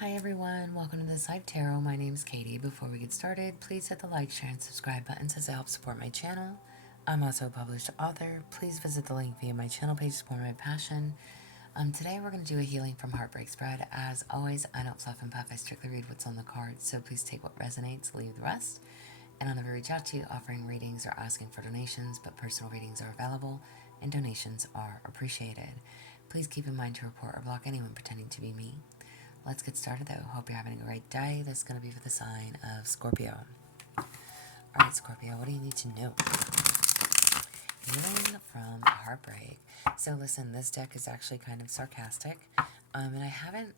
Hi everyone, welcome to this live tarot. My name is Katie. Before we get started, please hit the like, share, and subscribe buttons as it helps support my channel. I'm also a published author. Please visit the link via my channel page to support my passion. Today we're going to do a healing from heartbreak spread. As always, I don't fluff and puff. I strictly read what's on the cards, so please take what resonates, leave the rest. And I'll never reach out to you offering readings or asking for donations, but personal readings are available and donations are appreciated. Please keep in mind to report or block anyone pretending to be me. Let's get started though. Hope you're having a great day. This is going to be for the sign of Scorpio. Alright, Scorpio, what do you need to know? Healing from heartbreak. So listen, this deck is actually kind of sarcastic. And I haven't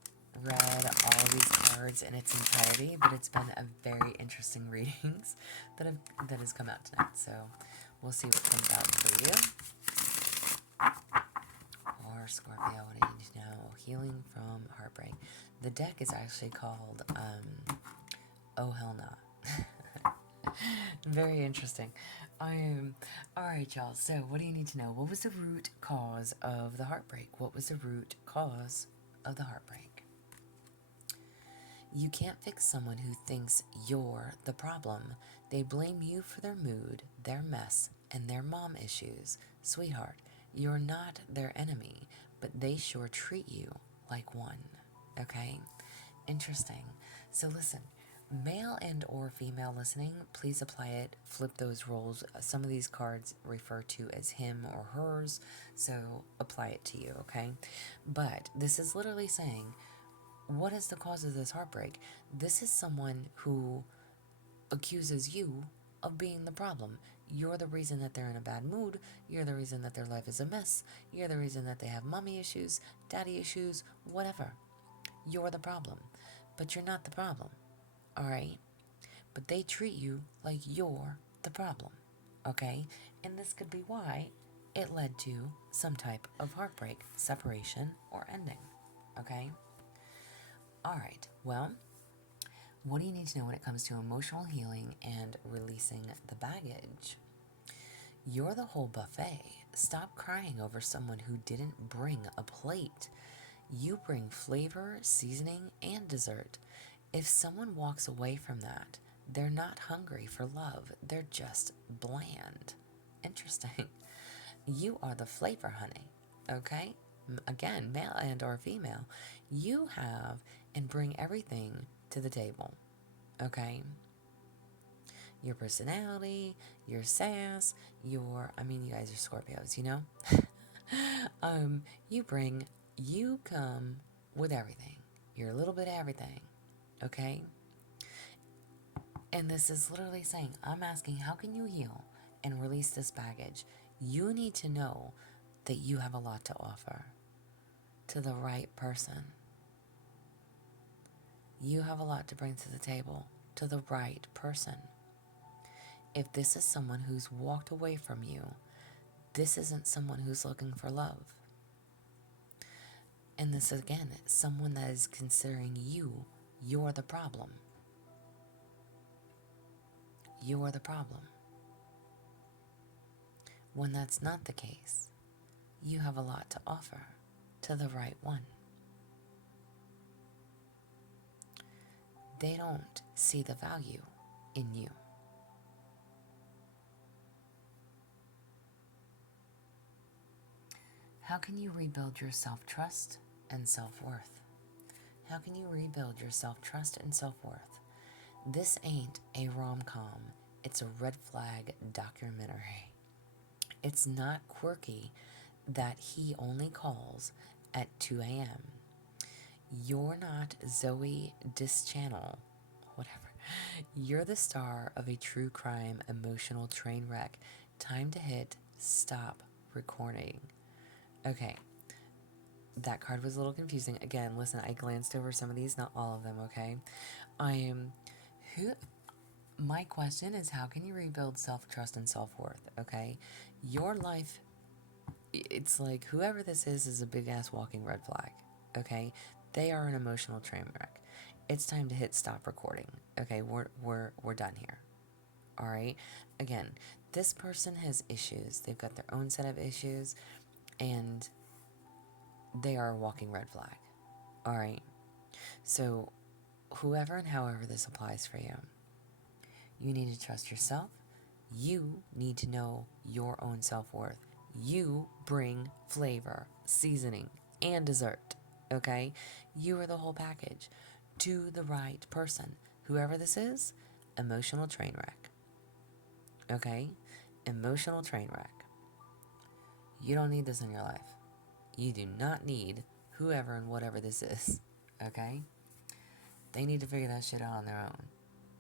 read all of these cards in its entirety, but it's been a very interesting readings that has come out tonight. So we'll see what comes out for you. Or Scorpio, what do you need to know? Healing from heartbreak. The deck is actually called Oh Hell Nah. Very interesting. Alright, y'all. So, what do you need to know? What was the root cause of the heartbreak? What was the root cause of the heartbreak? You can't fix someone who thinks you're the problem. They blame you for their mood, their mess, and their mom issues. Sweetheart, you're not their enemy, but they sure treat you like one. Okay? Interesting. So listen, male and or female listening, please apply it, flip those roles. Some of these cards refer to as him or hers, so apply it to you, okay? But this is literally saying, what is the cause of this heartbreak? This is someone who accuses you of being the problem. You're the reason that they're in a bad mood. You're the reason that their life is a mess. You're the reason that they have mommy issues, daddy issues, whatever. You're the problem. But you're not the problem. Alright? But they treat you like you're the problem. Okay? And this could be why it led to some type of heartbreak, separation, or ending. Okay? Alright, well, what do you need to know when it comes to emotional healing and releasing the baggage? You're the whole buffet. Stop crying over someone who didn't bring a plate. You bring flavor, seasoning, and dessert. If someone walks away from that, they're not hungry for love. They're just bland. Interesting. You are the flavor, honey. Okay? Again, male and or female. You have and bring everything to the table. Okay? Your personality, your sass, you guys are Scorpios, you know? You come with everything. You're a little bit of everything. Okay? And this is literally saying, I'm asking, how can you heal and release this baggage? You need to know that you have a lot to offer to the right person. You have a lot to bring to the table to the right person. If this is someone who's walked away from you, this isn't someone who's looking for love. And this, again, is someone that is considering you're the problem. You're the problem. When that's not the case, you have a lot to offer to the right one. They don't see the value in you. How can you rebuild your self-trust and self-worth? How can you rebuild your self-trust and self-worth? This ain't a rom-com. It's a red flag documentary. It's not quirky that he only calls at 2 a.m. You're not Zoe Dischannel, whatever. You're the star of a true crime emotional train wreck. Time to hit stop recording. Okay, that card was a little confusing. Again, listen, I glanced over some of these, not all of them, okay? My question is, how can you rebuild self-trust and self-worth, okay? Your life, it's like whoever this is a big-ass walking red flag, okay? They are an emotional train wreck. It's time to hit stop recording, okay? We're done here, all right? Again, this person has issues. They've got their own set of issues, and they are a walking red flag, all right? So, whoever and however this applies for you, you need to trust yourself. You need to know your own self-worth. You bring flavor, seasoning, and dessert, okay? You are the whole package to the right person. Whoever this is, emotional train wreck, okay? Emotional train wreck. You don't need this in your life. You do not need whoever and whatever this is, okay? They need to figure that shit out on their own,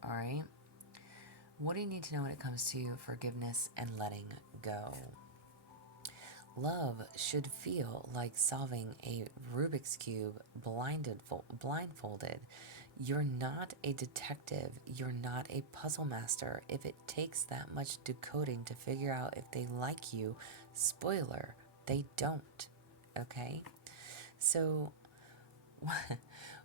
all right? What do you need to know when it comes to forgiveness and letting go? Love should feel like solving a Rubik's Cube blindfolded. You're not a detective. You're not a puzzle master. If it takes that much decoding to figure out if they like you, spoiler, they don't. Okay? So,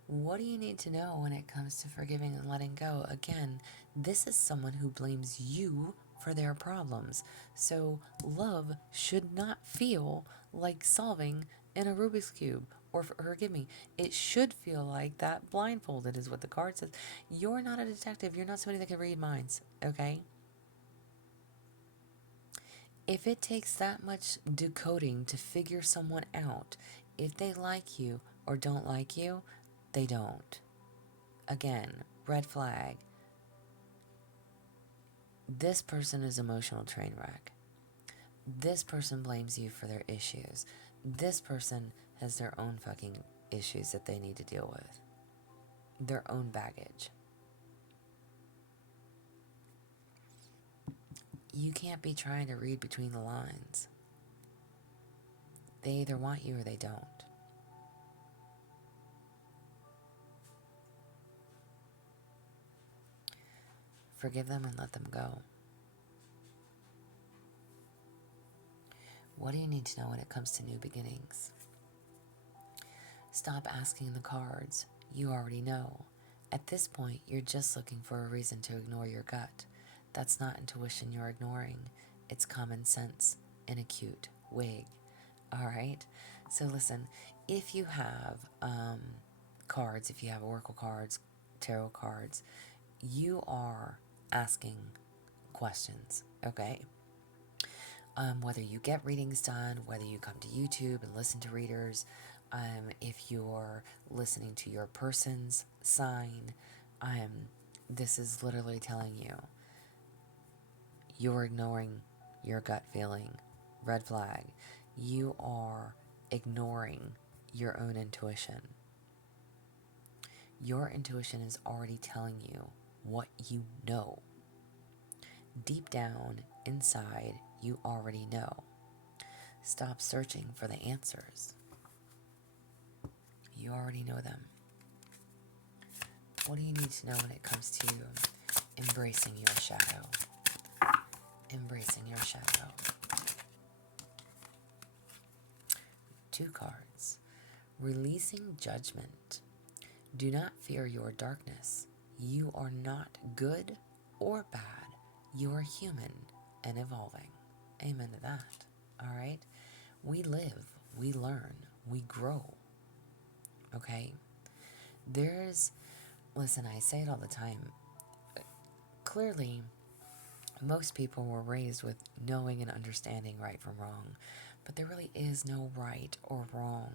what do you need to know when it comes to forgiving and letting go? Again, this is someone who blames you for their problems. So, love should not feel like solving in a Rubik's Cube. Or, forgive me, it should feel like that blindfolded is what the card says. You're not a detective. You're not somebody that can read minds, okay? If it takes that much decoding to figure someone out, if they like you or don't like you, they don't. Again, red flag. This person is emotional train wreck. This person blames you for their issues. This person has their own fucking issues that they need to deal with. Their own baggage. You can't be trying to read between the lines. They either want you or they don't. Forgive them and let them go. What do you need to know when it comes to new beginnings? Stop asking the cards. You already know. At this point, you're just looking for a reason to ignore your gut. That's not intuition you're ignoring. It's common sense in a cute wig. Alright? So listen, if you have cards, if you have oracle cards, tarot cards, you are asking questions, okay? Whether you get readings done, whether you come to YouTube and listen to readers, if you're listening to your person's sign, this is literally telling you you're ignoring your gut feeling. Red flag. You are ignoring your own intuition. Your intuition is already telling you what you know. Deep down, inside, you already know. Stop searching for the answers. You already know them. What do you need to know when it comes to embracing your shadow? Embracing your shadow. 2 cards. Releasing judgment. Do not fear your darkness. You are not good or bad. You are human and evolving. Amen to that. Alright? We live, we learn, we grow. Okay? Listen, I say it all the time. Clearly, most people were raised with knowing and understanding right from wrong. But there really is no right or wrong.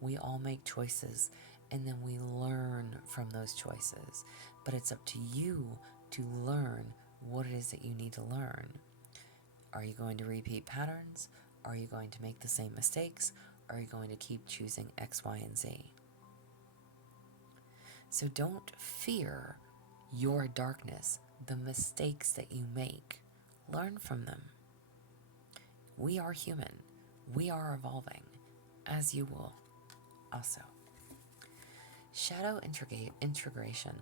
We all make choices, and then we learn from those choices. But it's up to you to learn what it is that you need to learn. Are you going to repeat patterns? Are you going to make the same mistakes? Are you going to keep choosing X, Y, and Z? So don't fear your darkness, the mistakes that you make. Learn from them. We are human. We are evolving, as you will also. Shadow integration.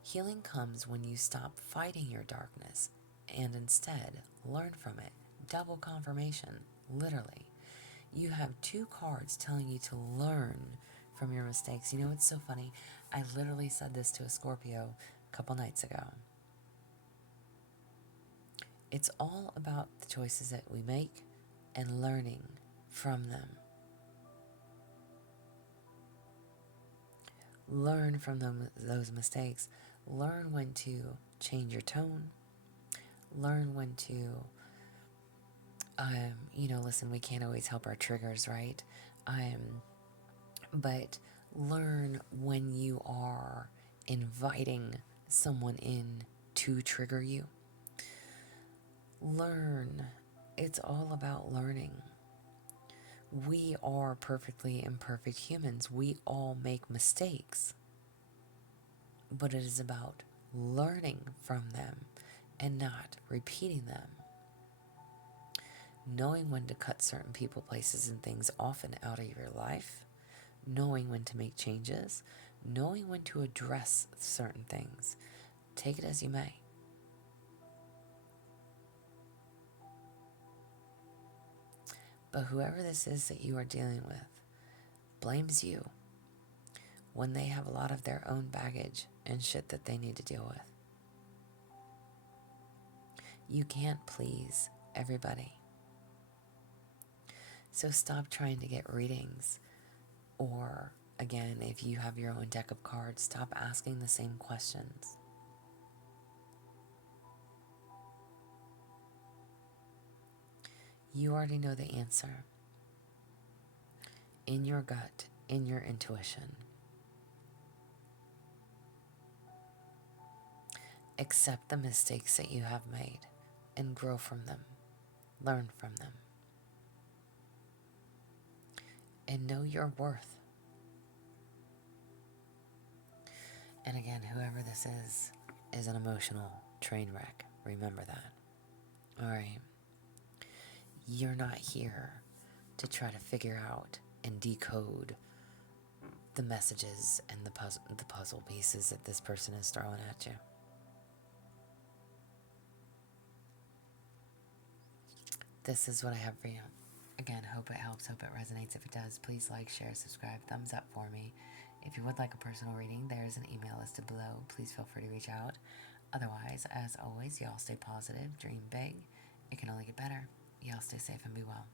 Healing comes when you stop fighting your darkness and instead learn from it. Double confirmation, literally. You have 2 cards telling you to learn from your mistakes. You know, it's so funny. I literally said this to a Scorpio a couple nights ago. It's all about the choices that we make and learning from them. Learn from those mistakes. Learn when to change your tone. Learn when to, listen, we can't always help our triggers, right? But learn when you are inviting someone in to trigger you. Learn. It's all about learning. We are perfectly imperfect humans. We all make mistakes. But it is about learning from them and not repeating them. Knowing when to cut certain people, places, and things off and out of your life. Knowing when to make changes. Knowing when to address certain things. Take it as you may. But whoever this is that you are dealing with blames you when they have a lot of their own baggage and shit that they need to deal with. You can't please everybody. So stop trying to get readings. Or, again, if you have your own deck of cards, stop asking the same questions. You already know the answer. In your gut, in your intuition. Accept the mistakes that you have made and grow from them. Learn from them. And know your worth. And again, whoever this is an emotional train wreck. Remember that. Alright. You're not here to try to figure out and decode the messages and the puzzle pieces that this person is throwing at you. This is what I have for you. Again, hope it helps, hope it resonates. If it does, please like, share, subscribe, thumbs up for me. If you would like a personal reading, there's an email listed below. Please feel free to reach out. Otherwise, as always, y'all stay positive, dream big. It can only get better. Y'all stay safe and be well.